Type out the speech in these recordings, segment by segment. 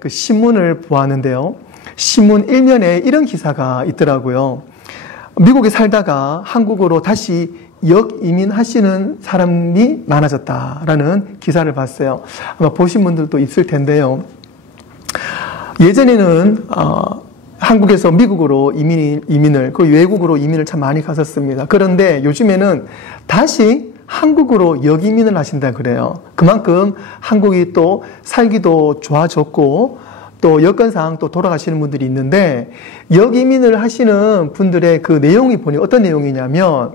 그 신문을 보았는데요. 신문 일면에 이런 기사가 있더라고요. 미국에 살다가 한국으로 다시 역이민하시는 사람이 많아졌다라는 기사를 봤어요. 아마 보신 분들도 있을 텐데요. 예전에는 한국에서 미국으로 이민을 그 외국으로 이민을 참 많이 갔었습니다. 그런데 요즘에는 다시 한국으로 역이민을 하신다 그래요. 그만큼 한국이 또 살기도 좋아졌고 또 여건상 또 돌아가시는 분들이 있는데, 역이민을 하시는 분들의 그 내용이 보니 어떤 내용이냐면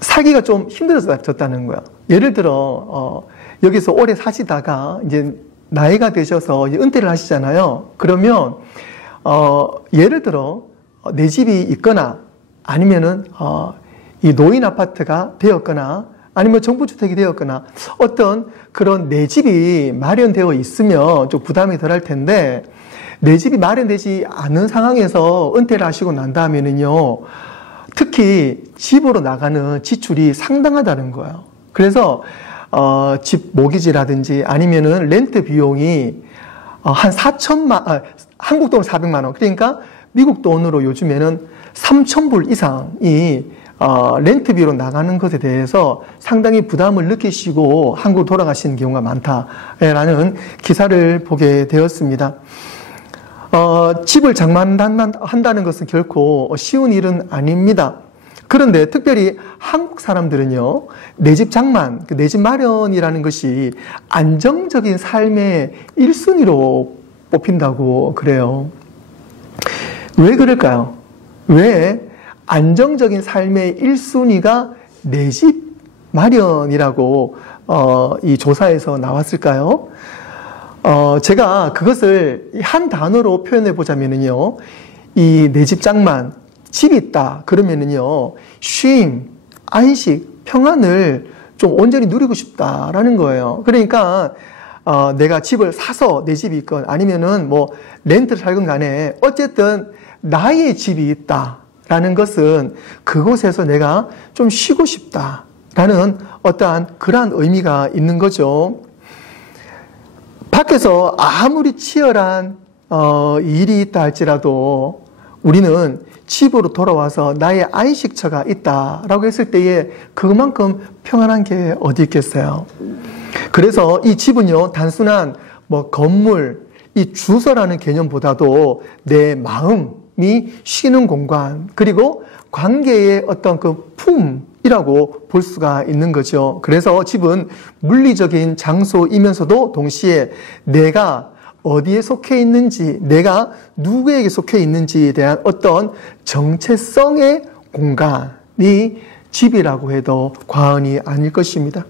살기가 좀 힘들어졌다는 거야. 예를 들어 여기서 오래 사시다가 이제 나이가 되셔서 은퇴를 하시잖아요. 그러면 예를 들어 내 집이 있거나 아니면은 이 노인 아파트가 되었거나 아니면 정부주택이 되었거나 어떤 그런 내 집이 마련되어 있으면 좀 부담이 덜할 텐데, 내 집이 마련되지 않은 상황에서 은퇴를 하시고 난 다음에는요, 특히 집으로 나가는 지출이 상당하다는 거예요. 그래서 집 모기지라든지 아니면은 렌트 비용이 한 한국 돈 400만 원, 그러니까 미국 돈으로 요즘에는 3,000불 이상이 렌트비로 나가는 것에 대해서 상당히 부담을 느끼시고 한국 돌아가시는 경우가 많다라는 기사를 보게 되었습니다. 집을 장만한다는 것은 결코 쉬운 일은 아닙니다. 그런데 특별히 한국 사람들은요, 내 집 장만, 내 집 마련이라는 것이 안정적인 삶의 1순위로 뽑힌다고 그래요. 왜 그럴까요? 왜 안정적인 삶의 1순위가 내 집 마련이라고 이 조사에서 나왔을까요? 제가 그것을 한 단어로 표현해 보자면요, 이 내 집 장만, 집이 있다 그러면은요, 쉼, 안식, 평안을 좀 온전히 누리고 싶다라는 거예요. 그러니까 내가 집을 사서 내 집이 있건 아니면은 뭐 렌트를 살건 간에 어쨌든 나의 집이 있다 라는 것은 그곳에서 내가 좀 쉬고 싶다라는 어떠한 그러한 의미가 있는 거죠. 밖에서 아무리 치열한 일이 있다 할지라도 우리는 집으로 돌아와서 나의 안식처가 있다라고 했을 때에 그만큼 평안한 게 어디 있겠어요. 그래서 이 집은요, 단순한 뭐 건물, 이 주소라는 개념보다도 내 마음이 쉬는 공간, 그리고 관계의 어떤 그 품이라고 볼 수가 있는 거죠. 그래서 집은 물리적인 장소이면서도 동시에 내가 어디에 속해 있는지, 내가 누구에게 속해 있는지에 대한 어떤 정체성의 공간이 집이라고 해도 과언이 아닐 것입니다.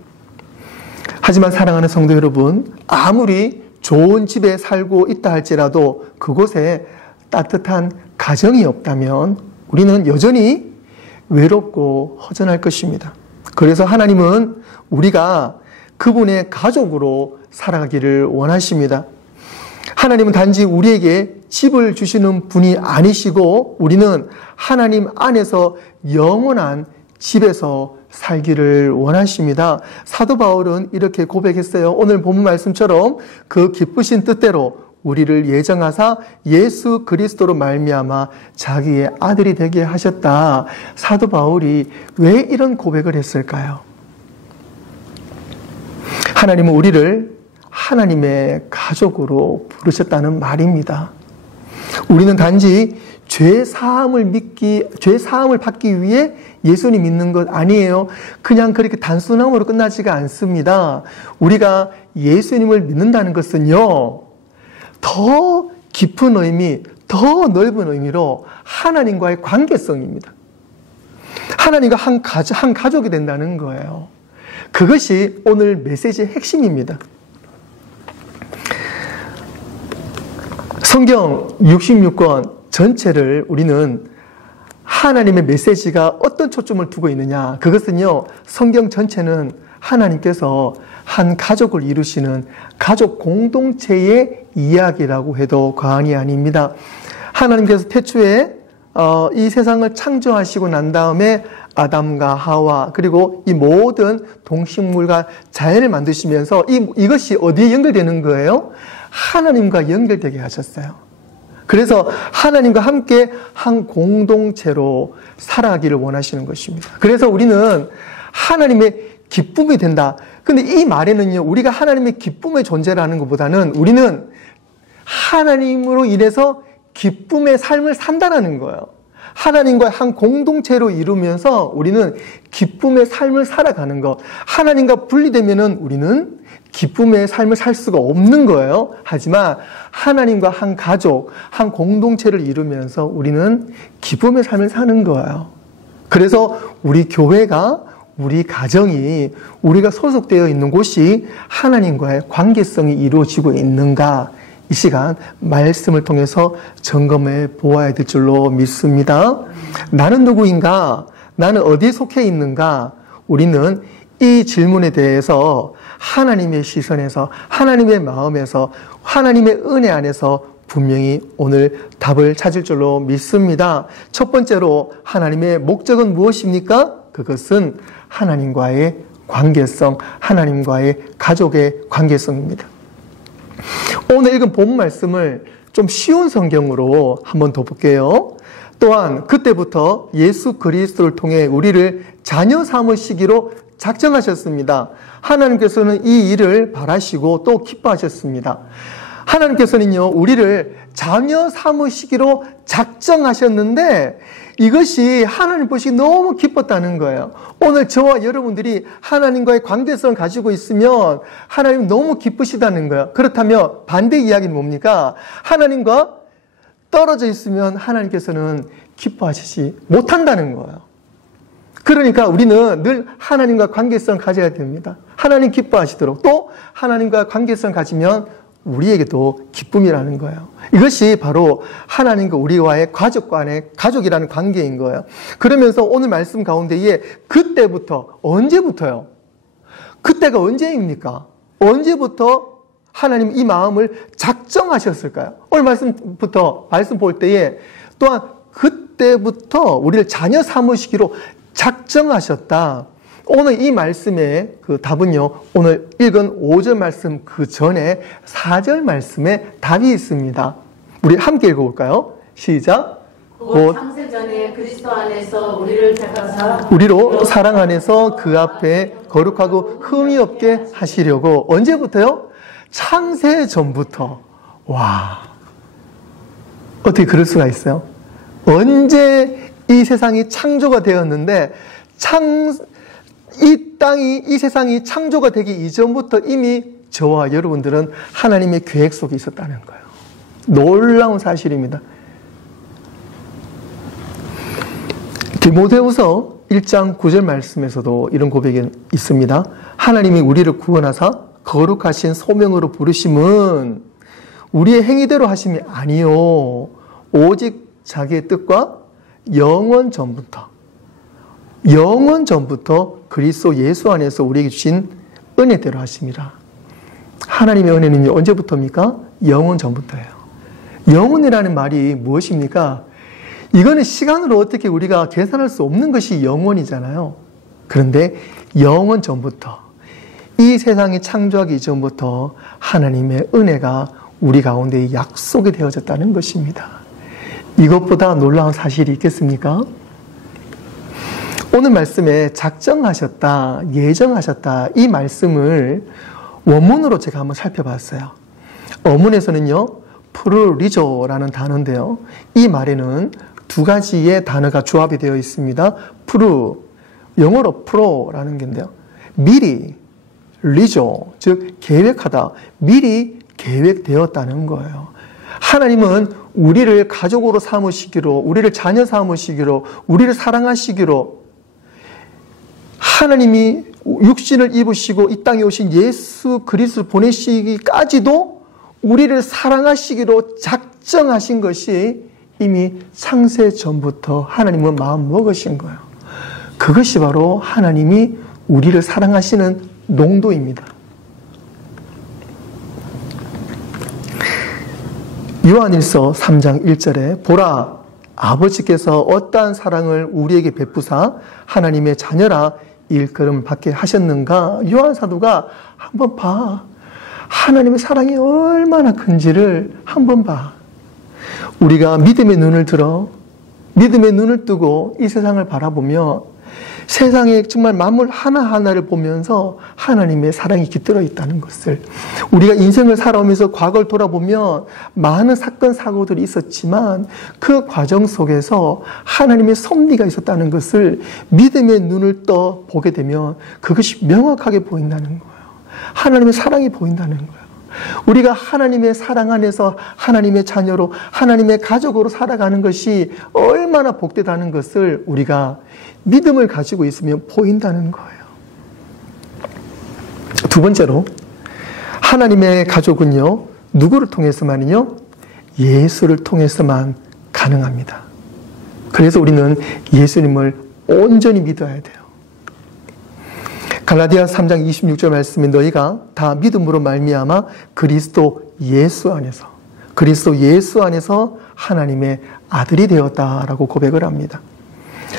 하지만 사랑하는 성도 여러분, 아무리 좋은 집에 살고 있다 할지라도 그곳에 따뜻한 가정이 없다면 우리는 여전히 외롭고 허전할 것입니다. 그래서 하나님은 우리가 그분의 가족으로 살아가기를 원하십니다. 하나님은 단지 우리에게 집을 주시는 분이 아니시고 우리는 하나님 안에서 영원한 집에서 살기를 원하십니다. 사도 바울은 이렇게 고백했어요. 오늘 본문 말씀처럼 그 기쁘신 뜻대로 우리를 예정하사 예수 그리스도로 말미암아 자기의 아들이 되게 하셨다. 사도 바울이 왜 이런 고백을 했을까요? 하나님은 우리를 하나님의 가족으로 부르셨다는 말입니다. 우리는 단지 죄 사함을 받기 위해 예수님 믿는 것 아니에요. 그냥 그렇게 단순함으로 끝나지가 않습니다. 우리가 예수님을 믿는다는 것은요, 더 깊은 의미, 더 넓은 의미로 하나님과의 관계성입니다. 하나님과 한 가족이 된다는 거예요. 그것이 오늘 메시지의 핵심입니다. 성경 66권 전체를 우리는 하나님의 메시지가 어떤 초점을 두고 있느냐, 그것은요, 성경 전체는 하나님께서 한 가족을 이루시는 가족 공동체의 이야기라고 해도 과언이 아닙니다. 하나님께서 태초에 이 세상을 창조하시고 난 다음에 아담과 하와 그리고 이 모든 동식물과 자연을 만드시면서 이것이 어디에 연결되는 거예요? 하나님과 연결되게 하셨어요. 그래서 하나님과 함께 한 공동체로 살아가기를 원하시는 것입니다. 그래서 우리는 하나님의 기쁨이 된다. 근데 이 말에는요, 우리가 하나님의 기쁨의 존재라는 것보다는 우리는 하나님으로 인해서 기쁨의 삶을 산다는 거예요. 하나님과 한 공동체로 이루면서 우리는 기쁨의 삶을 살아가는 것. 하나님과 분리되면은 우리는 기쁨의 삶을 살 수가 없는 거예요. 하지만 하나님과 한 가족, 한 공동체를 이루면서 우리는 기쁨의 삶을 사는 거예요. 그래서 우리 교회가, 우리 가정이, 우리가 소속되어 있는 곳이 하나님과의 관계성이 이루어지고 있는가, 이 시간 말씀을 통해서 점검해 보아야 될 줄로 믿습니다. 나는 누구인가? 나는 어디에 속해 있는가? 우리는 이 질문에 대해서 하나님의 시선에서, 하나님의 마음에서, 하나님의 은혜 안에서 분명히 오늘 답을 찾을 줄로 믿습니다. 첫 번째로 하나님의 목적은 무엇입니까? 그것은 하나님과의 관계성, 하나님과의 가족의 관계성입니다. 오늘 읽은 본 말씀을 좀 쉬운 성경으로 한번 더 볼게요. 또한 그때부터 예수 그리스도를 통해 우리를 자녀 삼으시기로 작정하셨습니다. 하나님께서는 이 일을 바라시고 또 기뻐하셨습니다. 하나님께서는요, 우리를 자녀 삼으시기로 작정하셨는데 이것이 하나님 보시기 너무 기뻤다는 거예요. 오늘 저와 여러분들이 하나님과의 관계성을 가지고 있으면 하나님 너무 기쁘시다는 거예요. 그렇다면 반대 이야기는 뭡니까? 하나님과 떨어져 있으면 하나님께서는 기뻐하시지 못한다는 거예요. 그러니까 우리는 늘 하나님과 관계성을 가져야 됩니다. 하나님 기뻐하시도록. 또 하나님과 관계성을 가지면 우리에게도 기쁨이라는 거예요. 이것이 바로 하나님과 우리와의 가족 간의 가족이라는 관계인 거예요. 그러면서 오늘 말씀 가운데에 그때부터, 언제부터요? 그때가 언제입니까? 언제부터 하나님 이 마음을 작정하셨을까요? 오늘 말씀부터 말씀 볼 때에 또한 그때부터 우리를 자녀 삼으시기로 작정하셨다. 오늘 이 말씀의 그 답은요, 오늘 읽은 5절 말씀 그 전에 4절 말씀에 답이 있습니다. 우리 함께 읽어볼까요? 시작. 곧 창세 전에 그리스도 안에서 우리를 택하사 우리로 사랑 안에서 그 앞에 거룩하고 흠이 없게 하시려고. 언제부터요? 창세 전부터. 와, 어떻게 그럴 수가 있어요? 언제 이 세상이 창조가 되었는데 이 땅이, 이 세상이 창조가 되기 이전부터 이미 저와 여러분들은 하나님의 계획 속에 있었다는 거예요. 놀라운 사실입니다. 디모데후서 1장 9절 말씀에서도 이런 고백이 있습니다. 하나님이 우리를 구원하사 거룩하신 소명으로 부르심은 우리의 행위대로 하심이 아니요 오직 자기의 뜻과 영원 전부터 그리스도 예수 안에서 우리에게 주신 은혜대로 하심이라. 하나님의 은혜는 언제부터입니까? 영원 전부터예요. 영원이라는 말이 무엇입니까? 이거는 시간으로 어떻게 우리가 계산할 수 없는 것이 영원이잖아요. 그런데 영원 전부터, 이 세상이 창조하기 이전부터 하나님의 은혜가 우리 가운데 약속이 되어졌다는 것입니다. 이것보다 놀라운 사실이 있겠습니까? 오늘 말씀에 작정하셨다, 예정하셨다, 이 말씀을 원문으로 제가 한번 살펴봤어요. 어문에서는요, 프루리조라는 단어인데요. 이 말에는 두 가지의 단어가 조합이 되어 있습니다. 프루, 영어로 프로라는 게인데요. 미리, 리조, 즉 계획하다, 미리 계획되었다는 거예요. 하나님은 우리를 가족으로 삼으시기로, 우리를 자녀 삼으시기로, 우리를 사랑하시기로, 하나님이 육신을 입으시고 이 땅에 오신 예수 그리스도를 보내시기까지도 우리를 사랑하시기로 작정하신 것이 이미 창세 전부터 하나님은 마음 먹으신 거예요. 그것이 바로 하나님이 우리를 사랑하시는 농도입니다. 요한일서 3장 1절에 보라, 아버지께서 어떠한 사랑을 우리에게 베푸사 하나님의 자녀라 일컬음 받게 하셨는가? 요한 사도가 한번 봐. 하나님의 사랑이 얼마나 큰지를 한번 봐. 우리가 믿음의 눈을 들어 믿음의 눈을 뜨고 이 세상을 바라보며 세상에 정말 만물 하나하나를 보면서 하나님의 사랑이 깃들어 있다는 것을, 우리가 인생을 살아오면서 과거를 돌아보면 많은 사건 사고들이 있었지만 그 과정 속에서 하나님의 섭리가 있었다는 것을 믿음의 눈을 떠 보게 되면 그것이 명확하게 보인다는 거예요. 하나님의 사랑이 보인다는 거예요. 우리가 하나님의 사랑 안에서 하나님의 자녀로, 하나님의 가족으로 살아가는 것이 얼마나 복되다는 것을 우리가 믿음을 가지고 있으면 보인다는 거예요. 두 번째로, 하나님의 가족은요, 누구를 통해서만요? 예수를 통해서만 가능합니다. 그래서 우리는 예수님을 온전히 믿어야 돼요. 갈라디아서 3장 26절 말씀에 너희가 다 믿음으로 말미암아 그리스도 예수 안에서 하나님의 아들이 되었다라고 고백을 합니다.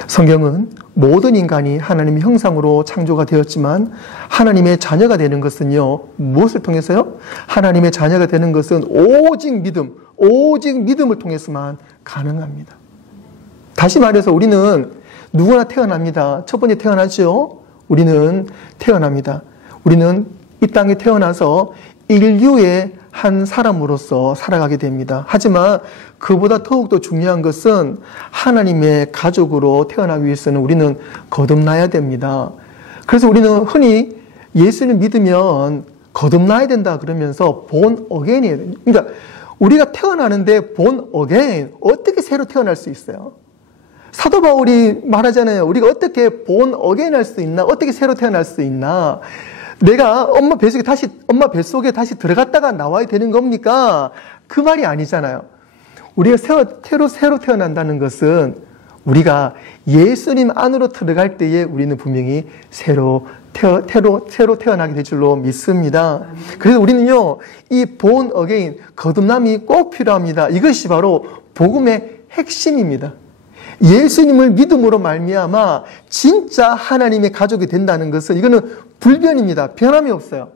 성경은 모든 인간이 하나님의 형상으로 창조가 되었지만 하나님의 자녀가 되는 것은요, 무엇을 통해서요? 하나님의 자녀가 되는 것은 오직 믿음을 통해서만 가능합니다. 다시 말해서 우리는 누구나 태어납니다. 첫 번째 태어나죠. 우리는 태어납니다. 우리는 이 땅에 태어나서 인류의 한 사람으로서 살아가게 됩니다. 하지만 그보다 더욱더 중요한 것은 하나님의 가족으로 태어나기 위해서는 우리는 거듭나야 됩니다. 그래서 우리는 흔히 예수를 믿으면 거듭나야 된다 그러면서 born again이에요. 그러니까 우리가 태어나는데 born again, 어떻게 새로 태어날 수 있어요? 사도 바울이 말하잖아요. 우리가 어떻게 born again 할 수 있나? 어떻게 새로 태어날 수 있나? 내가 엄마 뱃속에 다시 들어갔다가 나와야 되는 겁니까? 그 말이 아니잖아요. 우리가 새로 태어난다는 것은 우리가 예수님 안으로 들어갈 때에 우리는 분명히 새로 태어나게 될 줄로 믿습니다. 그래서 우리는요, 이 born again, 거듭남이 꼭 필요합니다. 이것이 바로 복음의 핵심입니다. 예수님을 믿음으로 말미암아 진짜 하나님의 가족이 된다는 것은 이거는 불변입니다. 변함이 없어요.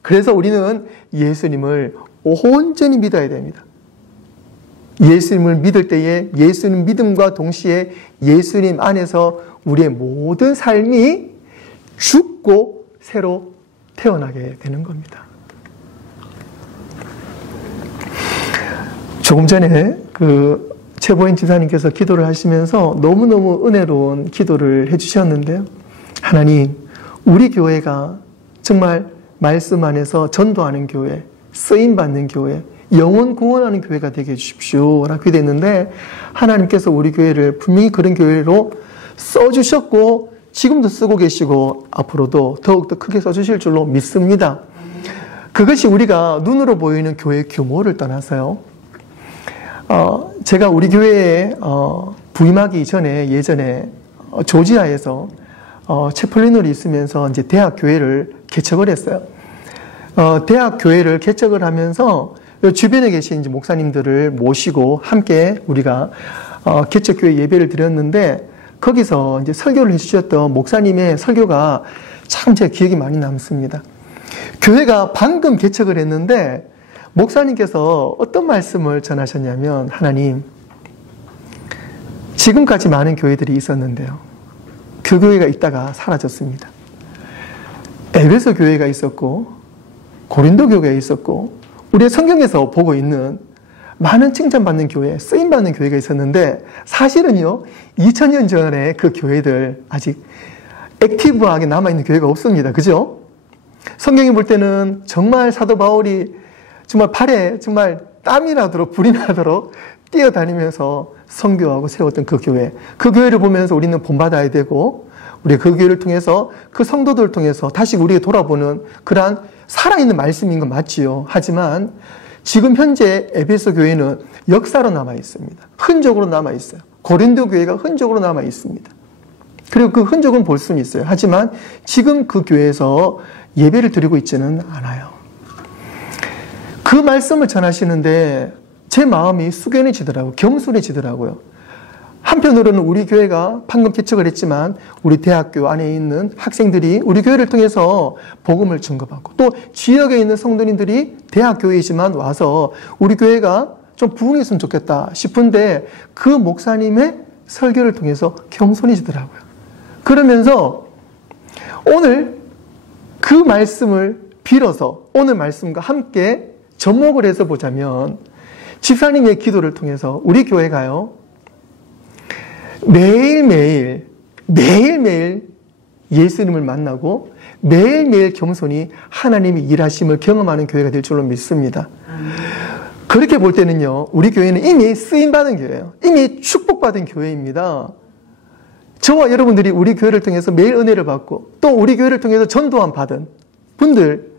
그래서 우리는 예수님을 온전히 믿어야 됩니다. 예수님을 믿을 때에 예수님 믿음과 동시에 예수님 안에서 우리의 모든 삶이 죽고 새로 태어나게 되는 겁니다. 조금 전에 최보인 지사님께서 기도를 하시면서 너무너무 은혜로운 기도를 해주셨는데요. 하나님, 우리 교회가 정말 말씀 안에서 전도하는 교회, 쓰임받는 교회, 영혼 구원하는 교회가 되게 해주십시오 라고 기도했는데 하나님께서 우리 교회를 분명히 그런 교회로 써주셨고 지금도 쓰고 계시고 앞으로도 더욱더 크게 써주실 줄로 믿습니다. 그것이 우리가 눈으로 보이는 교회 규모를 떠나서요. 제가 우리 교회에 부임하기 전에 예전에 조지아에서 채플린으로 있으면서 이제 대학 교회를 개척을 했어요. 대학 교회를 개척을 하면서 주변에 계신 이제 목사님들을 모시고 함께 우리가 개척 교회 예배를 드렸는데 거기서 이제 설교를 해주셨던 목사님의 설교가 참 제 기억이 많이 남습니다. 교회가 방금 개척을 했는데 목사님께서 어떤 말씀을 전하셨냐면, 하나님, 지금까지 많은 교회들이 있었는데요. 그 교회가 있다가 사라졌습니다. 에베소 교회가 있었고 고린도 교회가 있었고 우리의 성경에서 보고 있는 많은 칭찬받는 교회, 쓰임받는 교회가 있었는데 사실은요, 2000년 전에 그 교회들 아직 액티브하게 남아있는 교회가 없습니다. 그죠? 성경이 볼 때는 정말 사도 바울이 정말 발에 정말 땀이 나도록 불이 나도록 뛰어다니면서 선교하고 세웠던 그 교회. 그 교회를 보면서 우리는 본받아야 되고 우리 그 교회를 통해서 그 성도들을 통해서 다시 우리가 돌아보는 그러한 살아있는 말씀인 건 맞지요. 하지만 지금 현재 에베소 교회는 역사로 남아 있습니다. 흔적으로 남아 있어요. 고린도 교회가 흔적으로 남아 있습니다. 그리고 그 흔적은 볼 수는 있어요. 하지만 지금 그 교회에서 예배를 드리고 있지는 않아요. 그 말씀을 전하시는데 제 마음이 숙연해지더라고요. 겸손해지더라고요. 한편으로는 우리 교회가 방금 개척을 했지만 우리 대학교 안에 있는 학생들이 우리 교회를 통해서 복음을 증거받고 또 지역에 있는 성도님들이 대학교이지만 와서 우리 교회가 좀 부흥했으면 좋겠다 싶은데 그 목사님의 설교를 통해서 겸손해지더라고요. 그러면서 오늘 그 말씀을 빌어서 오늘 말씀과 함께 접목을 해서 보자면 집사님의 기도를 통해서 우리 교회가요 매일매일 예수님을 만나고 매일매일 겸손히 하나님의 일하심을 경험하는 교회가 될 줄로 믿습니다. 그렇게 볼 때는요 우리 교회는 이미 쓰임받은 교회예요. 이미 축복받은 교회입니다. 저와 여러분들이 우리 교회를 통해서 매일 은혜를 받고 또 우리 교회를 통해서 전도함 받은 분들,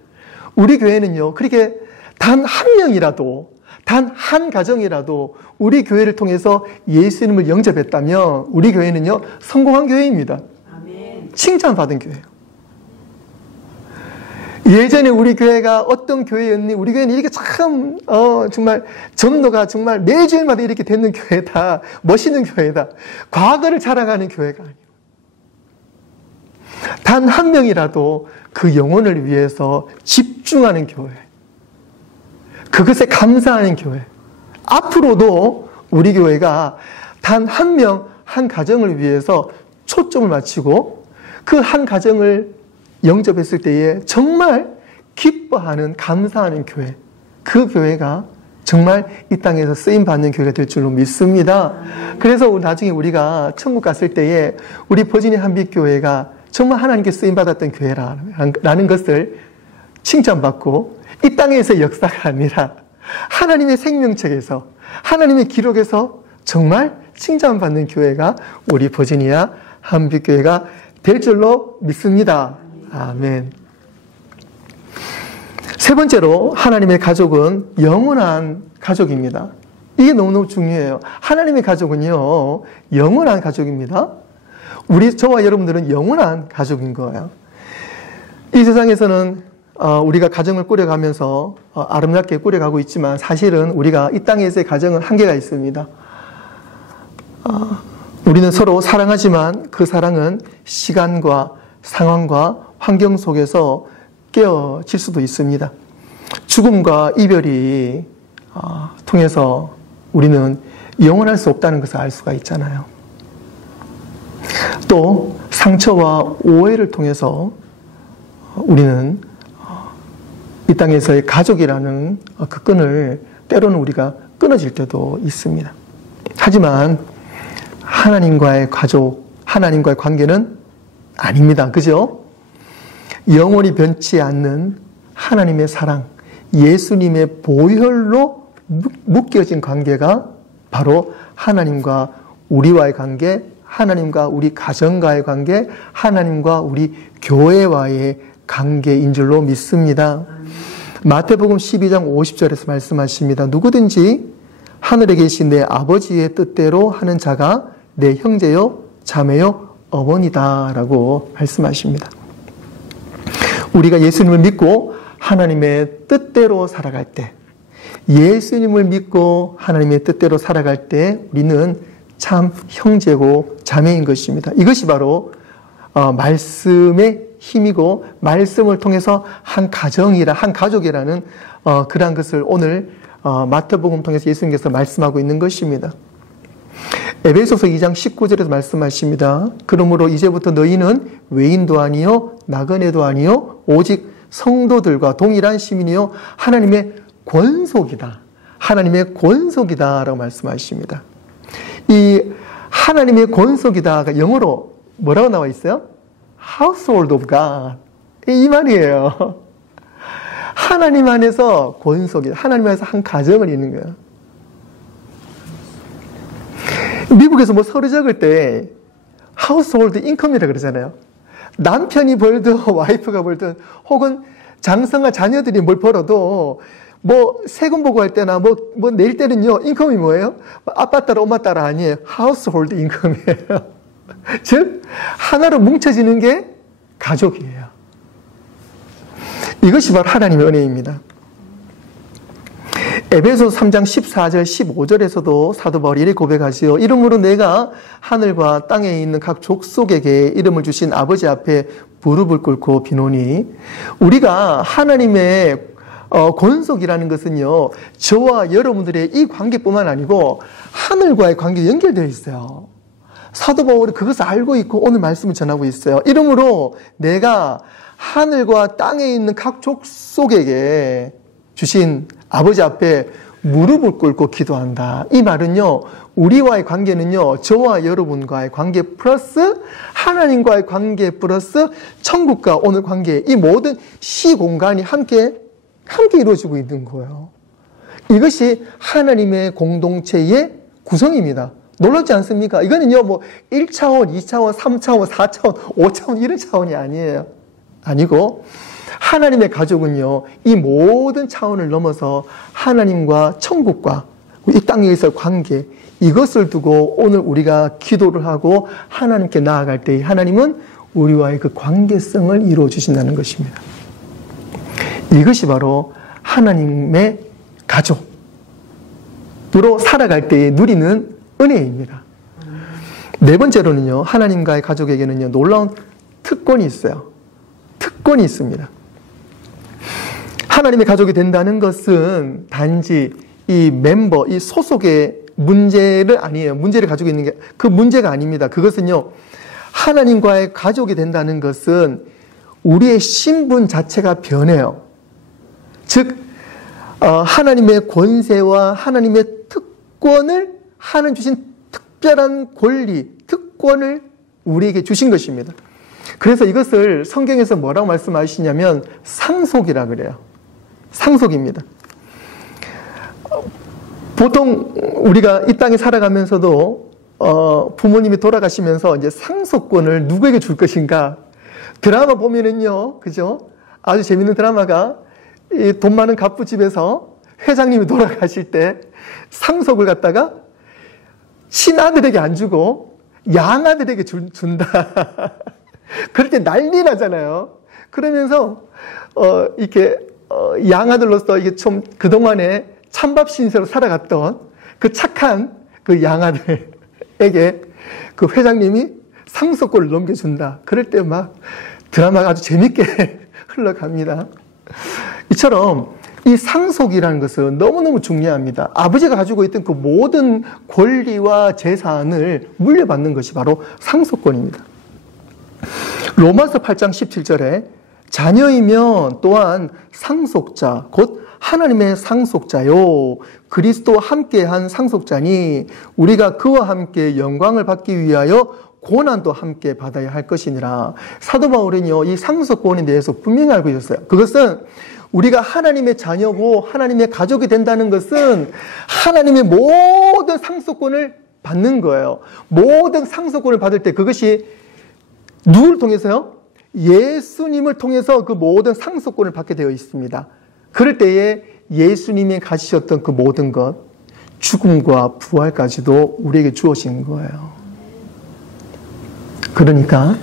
우리 교회는요 그렇게 단 한 명이라도 단 한 가정이라도 우리 교회를 통해서 예수님을 영접했다면 우리 교회는요 성공한 교회입니다. 아멘. 칭찬받은 교회예요. 예전에 우리 교회가 어떤 교회였니? 우리 교회는 이렇게 참 정말 전도가 정말 매주일마다 이렇게 되는 교회다. 멋있는 교회다. 과거를 자랑하는 교회가 아니에요. 단 한 명이라도 그 영혼을 위해서 집중하는 교회. 그것에 감사하는 교회. 앞으로도 우리 교회가 단 한 명, 한 가정을 위해서 초점을 맞추고 그 한 가정을 영접했을 때에 정말 기뻐하는, 감사하는 교회. 그 교회가 정말 이 땅에서 쓰임받는 교회가 될 줄로 믿습니다. 그래서 나중에 우리가 천국 갔을 때에 우리 버지니 한빛교회가 정말 하나님께 쓰임받았던 교회라는 것을 칭찬받고 이 땅에서 역사가 아니라 하나님의 생명책에서 하나님의 기록에서 정말 칭찬받는 교회가 우리 버지니아 한빛교회가 될 줄로 믿습니다. 아멘. 세 번째로 하나님의 가족은 영원한 가족입니다. 이게 너무너무 중요해요. 하나님의 가족은요 영원한 가족입니다. 저와 여러분들은 영원한 가족인 거예요. 이 세상에서는 우리가 가정을 꾸려가면서 아름답게 꾸려가고 있지만 사실은 우리가 이 땅에서의 가정은 한계가 있습니다. 우리는 서로 사랑하지만 그 사랑은 시간과 상황과 환경 속에서 깨어질 수도 있습니다. 죽음과 이별이 통해서 우리는 영원할 수 없다는 것을 알 수가 있잖아요. 또 상처와 오해를 통해서 우리는 이 땅에서의 가족이라는 그 끈을 때로는 우리가 끊어질 때도 있습니다. 하지만 하나님과의 가족, 하나님과의 관계는 아닙니다. 그죠? 영원히 변치 않는 하나님의 사랑, 예수님의 보혈로 묶여진 관계가 바로 하나님과 우리와의 관계, 하나님과 우리 가정과의 관계, 하나님과 우리 교회와의 관계인 줄로 믿습니다. 마태복음 12장 50절에서 말씀하십니다. 누구든지 하늘에 계신 내 아버지의 뜻대로 하는 자가 내 형제요, 자매요, 어머니다 라고 말씀하십니다. 우리가 예수님을 믿고 하나님의 뜻대로 살아갈 때, 예수님을 믿고 하나님의 뜻대로 살아갈 때 우리는 참 형제고 자매인 것입니다. 이것이 바로 말씀의 힘이고 말씀을 통해서 한 가족이라는 그러한 것을 오늘 마태복음 통해서 예수님께서 말씀하고 있는 것입니다. 에베소서 2장 19절에서 말씀하십니다. 그러므로 이제부터 너희는 외인도 아니요 나그네도 아니요 오직 성도들과 동일한 시민이요 하나님의 권속이다. 하나님의 권속이다 라고 말씀하십니다. 이 하나님의 권속이다가 영어로 뭐라고 나와 있어요? Household of God. 이 말이에요. 하나님 안에서 권속이다. 하나님 안에서 한 가정을 잇는 거예요. 미국에서 뭐 서류 적을 때 하우스홀드 인컴이라고 그러잖아요. 남편이 벌든 와이프가 벌든 혹은 장성과 자녀들이 뭘 벌어도 뭐 세금 보고할 때나 뭐 낼 때는요 인컴이 뭐예요? 아빠 따라 엄마 따라 아니에요. 하우스홀드 인컴이에요. 즉 하나로 뭉쳐지는 게 가족이에요. 이것이 바로 하나님의 은혜입니다. 에베소서 3장 14절 15절에서도 사도 바울이 이렇게 고백하지요. 이름으로 내가 하늘과 땅에 있는 각 족속에게 이름을 주신 아버지 앞에 무릎을 꿇고 비노니, 우리가 하나님의 권속이라는 것은요, 저와 여러분들의 이 관계뿐만 아니고 하늘과의 관계가 연결되어 있어요. 사도 바울이 그것을 알고 있고 오늘 말씀을 전하고 있어요. 이러므로 내가 하늘과 땅에 있는 각 족속에게 주신 아버지 앞에 무릎을 꿇고 기도한다. 이 말은요, 우리와의 관계는요, 저와 여러분과의 관계 플러스 하나님과의 관계 플러스 천국과 오늘 관계, 이 모든 시공간이 함께 이루어지고 있는 거예요. 이것이 하나님의 공동체의 구성입니다. 놀랍지 않습니까? 이거는요, 뭐 1차원, 2차원, 3차원, 4차원, 5차원 이런 차원이 아니고 하나님의 가족은요, 이 모든 차원을 넘어서 하나님과 천국과 이 땅에서의 관계, 이것을 두고 오늘 우리가 기도를 하고 하나님께 나아갈 때 하나님은 우리와의 그 관계성을 이루어 주신다는 것입니다. 이것이 바로 하나님의 가족으로 살아갈 때에 누리는 은혜입니다. 네 번째로는요, 하나님과의 가족에게는요, 놀라운 특권이 있어요. 특권이 있습니다. 하나님의 가족이 된다는 것은 단지 이 멤버, 이 소속의 문제를 아니에요. 문제를 가지고 있는 게 그 문제가 아닙니다. 그것은요, 하나님과의 가족이 된다는 것은 우리의 신분 자체가 변해요. 즉, 하나님의 권세와 하나님의 특권을, 하나님 주신 특별한 권리, 특권을 우리에게 주신 것입니다. 그래서 이것을 성경에서 뭐라고 말씀하시냐면 상속이라 그래요. 상속입니다. 보통 우리가 이 땅에 살아가면서도 부모님이 돌아가시면서 이제 상속권을 누구에게 줄 것인가? 드라마 보면은요, 그죠? 아주 재밌는 드라마가 이 돈 많은 갑부집에서 회장님이 돌아가실 때 상속을 갖다가 친아들에게 안 주고 양아들에게 준다. 그럴 때 난리 나잖아요. 그러면서 이렇게 양아들로서 이게 좀 그동안에 찬밥 신세로 살아갔던 그 착한 그 양아들에게 그 회장님이 상속권을 넘겨준다. 그럴 때 막 드라마가 아주 재밌게 흘러갑니다. 이처럼 이 상속이라는 것은 너무너무 중요합니다. 아버지가 가지고 있던 그 모든 권리와 재산을 물려받는 것이 바로 상속권입니다. 로마서 8장 17절에 자녀이면 또한 상속자, 곧 하나님의 상속자요, 그리스도와 함께한 상속자니 우리가 그와 함께 영광을 받기 위하여 고난도 함께 받아야 할 것이니라. 사도 바울은요, 이 상속권에 대해서 분명히 알고 있었어요. 그것은 우리가 하나님의 자녀고 하나님의 가족이 된다는 것은 하나님의 모든 상속권을 받는 거예요. 모든 상속권을 받을 때 그것이 누구를 통해서요? 예수님을 통해서 그 모든 상속권을 받게 되어 있습니다. 그럴 때에 예수님이 가지셨던 그 모든 것, 죽음과 부활까지도 우리에게 주어진 거예요. 그러니까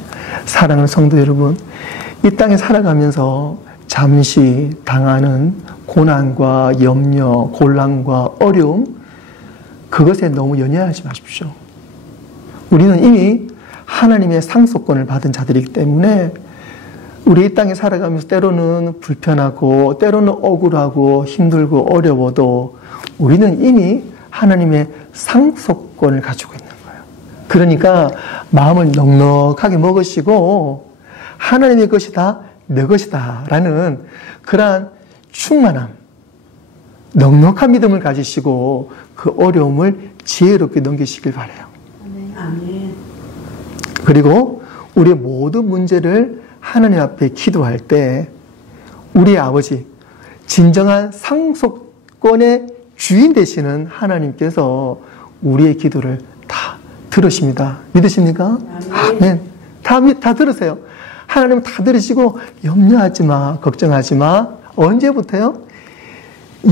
사랑하는 성도 여러분, 이 땅에 살아가면서 잠시 당하는 고난과 염려, 곤란과 어려움, 그것에 너무 연연하지 마십시오. 우리는 이미 하나님의 상속권을 받은 자들이기 때문에 우리 이 땅에 살아가면서 때로는 불편하고 때로는 억울하고 힘들고 어려워도 우리는 이미 하나님의 상속권을 가지고 있는 거예요. 그러니까 마음을 넉넉하게 먹으시고 하나님의 것이다, 내 것이다 라는 그러한 충만함, 넉넉한 믿음을 가지시고 그 어려움을 지혜롭게 넘기시길 바라요. 아멘. 그리고 우리의 모든 문제를 하나님 앞에 기도할 때 우리의 아버지, 진정한 상속권의 주인 되시는 하나님께서 우리의 기도를 다 들으십니다. 믿으십니까? 아멘. 다 들으세요. 하나님 다 들으시고 염려하지 마, 걱정하지 마. 언제부터요?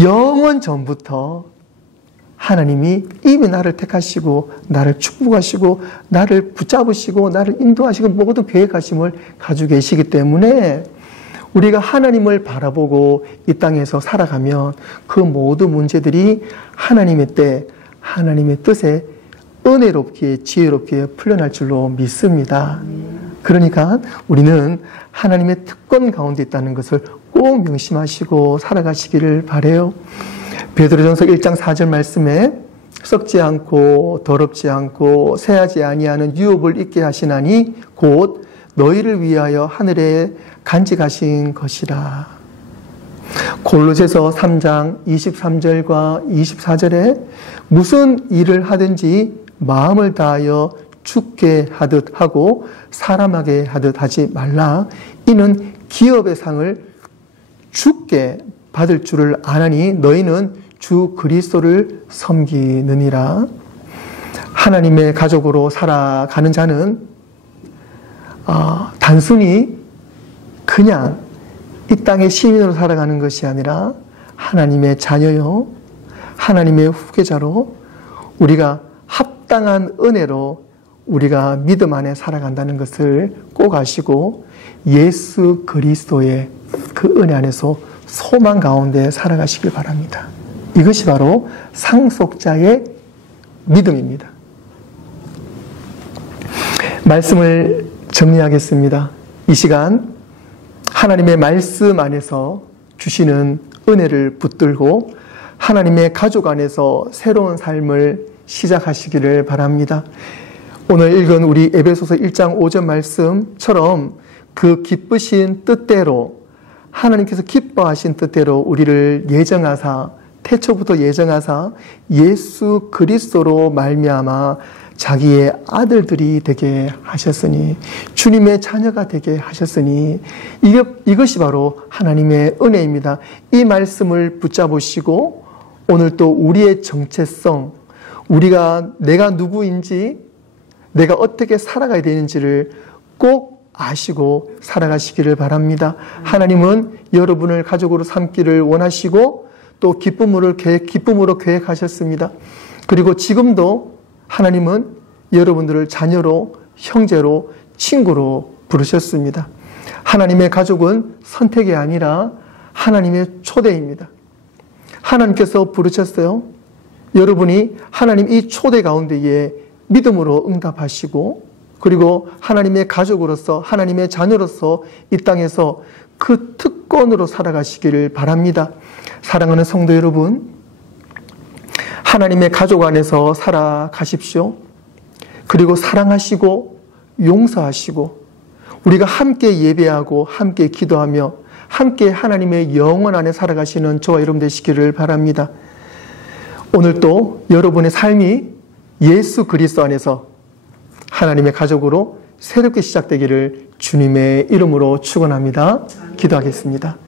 영원 전부터 하나님이 이미 나를 택하시고 나를 축복하시고 나를 붙잡으시고 나를 인도하시고 모든 계획하심을 가지고 계시기 때문에 우리가 하나님을 바라보고 이 땅에서 살아가면 그 모든 문제들이 하나님의 때, 하나님의 뜻에 은혜롭게, 지혜롭게 풀려날 줄로 믿습니다. 그러니까 우리는 하나님의 특권 가운데 있다는 것을 꼭 명심하시고 살아가시기를 바라요. 베드로전서 1장 4절 말씀에 썩지 않고 더럽지 않고 새하지 아니하는 유업을 있게 하시나니 곧 너희를 위하여 하늘에 간직하신 것이라. 골로새서 3장 23절과 24절에 무슨 일을 하든지 마음을 다하여 죽게 하듯 하고 사람하게 하듯 하지 말라. 이는 기업의 상을 죽게 받을 줄을 아나니 너희는 주 그리스도를 섬기느니라. 하나님의 가족으로 살아가는 자는 단순히 그냥 이 땅의 시민으로 살아가는 것이 아니라 하나님의 자녀요, 하나님의 후계자로 우리가 합당한 은혜로 우리가 믿음 안에 살아간다는 것을 꼭 아시고 예수 그리스도의 그 은혜 안에서 소망 가운데 살아가시길 바랍니다. 이것이 바로 상속자의 믿음입니다. 말씀을 정리하겠습니다. 이 시간 하나님의 말씀 안에서 주시는 은혜를 붙들고 하나님의 가족 안에서 새로운 삶을 시작하시기를 바랍니다. 오늘 읽은 우리 에베소서 1장 5절 말씀처럼 그 기쁘신 뜻대로 하나님께서 기뻐하신 뜻대로 우리를 예정하사 태초부터 예정하사 예수 그리스도로 말미암아 자기의 아들들이 되게 하셨으니 주님의 자녀가 되게 하셨으니 이것이 바로 하나님의 은혜입니다. 이 말씀을 붙잡으시고 오늘 또 우리의 정체성, 내가 누구인지 내가 어떻게 살아가야 되는지를 꼭 아시고 살아가시기를 바랍니다. 하나님은 여러분을 가족으로 삼기를 원하시고 또 기쁨으로 계획하셨습니다. 그리고 지금도 하나님은 여러분들을 자녀로, 형제로, 친구로 부르셨습니다. 하나님의 가족은 선택이 아니라 하나님의 초대입니다. 하나님께서 부르셨어요. 여러분이 하나님 이 초대 가운데에 믿음으로 응답하시고 그리고 하나님의 가족으로서 하나님의 자녀로서 이 땅에서 그 특권으로 살아가시기를 바랍니다. 사랑하는 성도 여러분, 하나님의 가족 안에서 살아가십시오. 그리고 사랑하시고 용서하시고 우리가 함께 예배하고 함께 기도하며 함께 하나님의 영원 안에 살아가시는 저와 여러분 되시기를 바랍니다. 오늘도 여러분의 삶이 예수 그리스도 안에서 하나님의 가족으로 새롭게 시작되기를 주님의 이름으로 축원합니다. 기도하겠습니다.